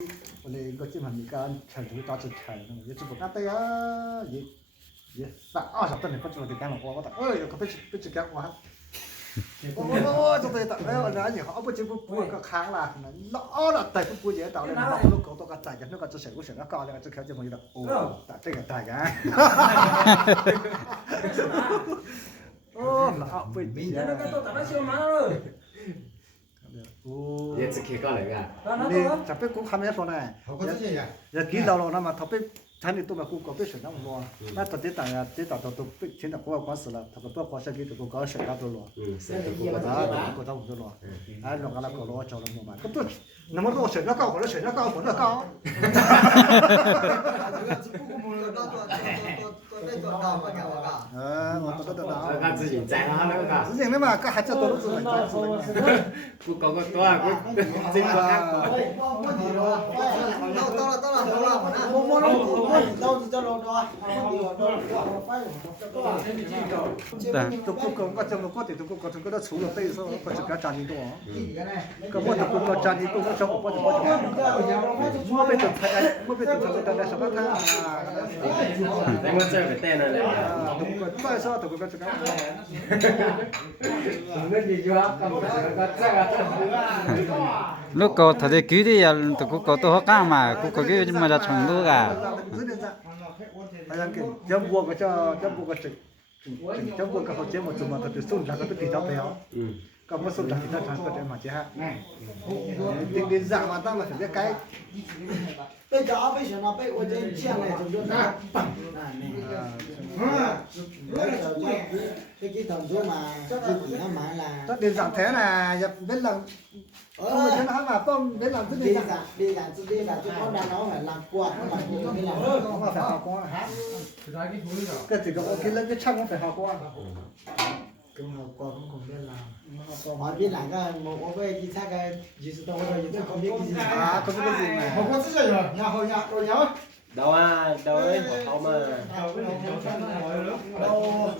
我那个基本你干成都打起开了，也只不干对啊，也30多年不做的干了我打，哎呦可别去干我。我就对的，哎呦，然后不就不个康了，老了带不也到了，老了搞到个大家那个只谁我谁那搞了，只看见没有的，哦，这个大家，哦，老不一样。哦，也只看高那个。你这边กู看没说呢，也给到了那么他被他你都把กู搞被水那么多，那他这当呀这当都被现在国光死了，他个不光是给这个搞水那多了，啊，搞到我多了，啊，弄个那搞了叫了么嘛，可不那么多水那搞或者水那搞或者搞。我都得到。那自己在那那个。自己的嘛，个还叫多了自己在自己。不搞个多啊，不真多啊。对，都不搞，我怎么搞的都不搞，这个除了背手，我就干长得多。个我都不搞长得多，我怎么搞的？我被都拍，我被都拍在什么看啊？我这个带了嘞。都不搞，再说都不搞这个。lúc có thời kỳ đi tụi cô có tôi cá mà cô có cái mà ra trồng luôn à trong buộc cho trong buộc cái trong buộc cái họ chế một số mà từ sung ra cái từ đó béo còn một số là thì nó thành cái mà chế ha đến dạng mà ta mà phải biết cái bây giờ bây giờ nó bây giờ trên chiang này chúng ta cái thằng số mà nó mà là nó đến dạng thế này biết là không biết nó mà không biết làm cái gì đi làm chứ con đàn nó phải làm quạt nó làm như thế nào không phải học qua cái gì cái cái lên cái chân phải học qua cũng học qua cũng không biết làm họ biết làm cái một cái khác cái gì sự đâu rồi tôi không biết cái gì không biết cái gì mà học qua rất rồi nhà hồi nhà rồi nhớ đâu à đâu ấy họ mà đâu